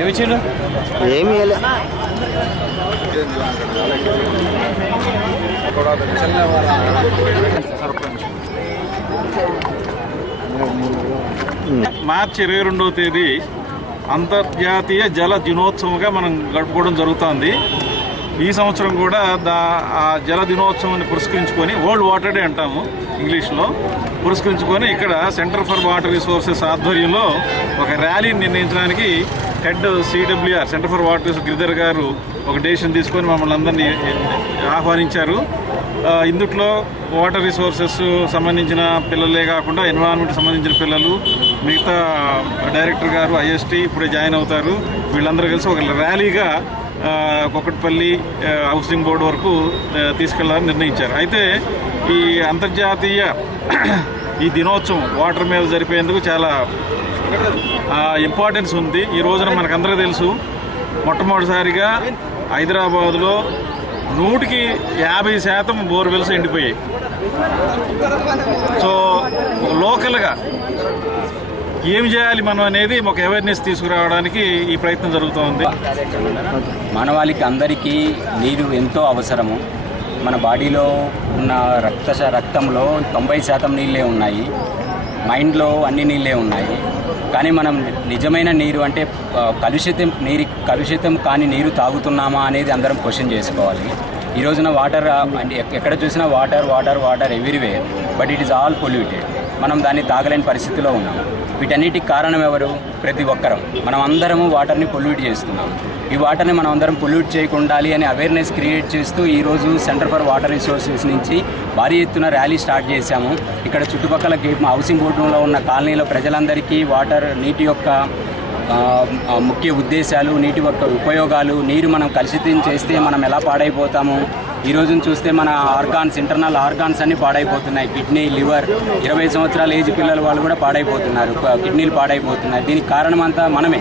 ఏమిచ్చిండు? ఏమి మార్చి 22వ తేదీ అంతర్జాతీయ జల దినోత్సవంగా మనం గడుపుకోవడం జరుగుతుంది. ఈ సంవత్సరం కూడా ఆ జల దినోత్సవాన్ని పురస్కరించుకొని వరల్డ్ వాటర్ డే అంటాము ఇంగ్లీష్లో, పురస్కరించుకొని ఇక్కడ సెంటర్ ఫర్ వాటర్ రిసోర్సెస్ ఆధ్వర్యంలో ఒక ర్యాలీని నిర్ణయించడానికి head CWR center for water resources Giridhar గారు ఒక డెసిషన్ తీసుకొని మమ్మల్ని అందరినీ ఆహ్వానించారు. ఇందుట్లో వాటర్ రిసోర్సెస్ సంబంధించిన పిల్లలే కాకుండా ఎన్విరాన్మెంట్ సంబంధించిన పిల్లలు, మిగతా డైరెక్టర్ గారు ఐఎస్టీ ఇప్పుడే జాయిన్ అవుతారు, వీళ్ళందరూ కలిసి ఒక ర్యాలీగా కుక్కట్పల్లి హౌసింగ్ బోర్డు వరకు తీసుకెళ్లాలని నిర్ణయించారు. అయితే ఈ అంతర్జాతీయ ఈ దినోత్సవం వాటర్ మీద జరిపేందుకు చాలా ఇంపార్టెన్స్ ఉంది. ఈ రోజున మనకందరికీ తెలుసు, మొట్టమొదటిసారిగా హైదరాబాద్లో 100% బోర్వెల్స్ ఎండిపోయాయి. సో లోకల్గా ఏమి చేయాలి మనం అనేది ఒక అవేర్నెస్ తీసుకురావడానికి ఈ ప్రయత్నం జరుగుతోంది. మానవాళికి అందరికీ నీరు ఎంతో అవసరము. మన బాడీలో ఉన్న రక్తంలో 90% నీళ్ళే ఉన్నాయి, మైండ్లో అన్ని నీళ్ళే ఉన్నాయి. కానీ మనం నిజమైన నీరు అంటే కలుషితం కాని నీరు తాగుతున్నామా అనేది అందరం క్వశ్చన్ చేసుకోవాలి. ఈ రోజున వాటర్ ఎక్కడ చూసినా water everywhere, but it is all polluted. మనం దాన్ని తాగలేని పరిస్థితిలో ఉన్నాం. వీటన్నిటికి కారణం ఎవరు? ప్రతి ఒక్కరం. మనం అందరము వాటర్ని పొల్యూట్ చేస్తున్నాం. ఈ వాటర్ని మనం అందరం పొల్యూట్ చేయకుండా అని అవేర్నెస్ క్రియేట్ చేస్తూ ఈరోజు సెంటర్ ఫర్ వాటర్ రిసోర్సెస్ నుంచి భారీ ఎత్తున ర్యాలీ స్టార్ట్ చేశాము. ఇక్కడ చుట్టుపక్కల హౌసింగ్ బోర్డులో ఉన్న కాలనీలో ప్రజలందరికీ నీటి యొక్క ముఖ్య ఉద్దేశాలు, నీటి యొక్క ఉపయోగాలు, నీరు మనం కలుషితం చేస్తే మనం ఎలా పాడైపోతాము, ఈ రోజున చూస్తే మన ఇంటర్నల్ ఆర్గాన్స్ అన్నీ పాడైపోతున్నాయి. కిడ్నీ, లివర్, 20 సంవత్సరాల ఏజ్ పిల్లల వాళ్ళు కూడా పాడైపోతున్నారు, కిడ్నీలు పాడైపోతున్నాయి. దీనికి కారణం అంతా మనమే.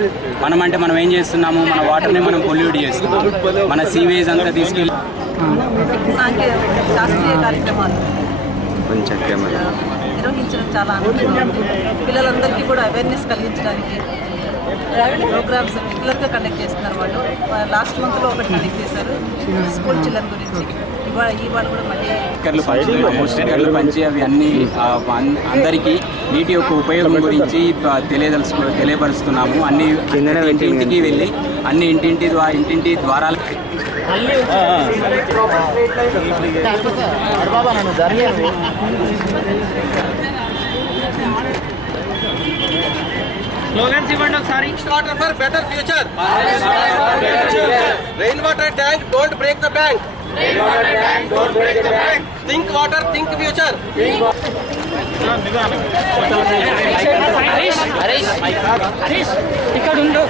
మనం ఏం చేస్తున్నాము? మన వాటర్ని మనం పొల్యూట్ చేస్తున్నాము. మన సీవేజ్ అంతా తీసుకెళ్ళి శాస్త్రీయ కార్యక్రమాలు నిర్వహించడం చాలా ఆనందంగా ఉంది. పిల్లలందరికీ కూడా అవేర్నెస్ కలిగించడానికి ప్రోగ్రామ్స్ రెగ్యులర్గా కండక్ట్ చేస్తున్నారు. వాళ్ళు లాస్ట్ మంత్లో ఒకటి కండక్ట్ చేశారు స్కూల్ చిల్డ్రన్ గురించి. ఇవాళ కూడా మళ్ళీ స్టిక్కర్లు పంచి అవి అన్ని అందరికీ నీటి యొక్క ఉపయోగం గురించి తెలియపరుస్తున్నాము. అన్ని ఇంటింటికి వెళ్ళి అన్ని ఇంటింటి ద్వారాలు స్లోగన్స్ ఇవ్వండి ఒకసారి. Water for better future, rain water tank don't break the bank, think water think future. ఇక్కడ ఉండు.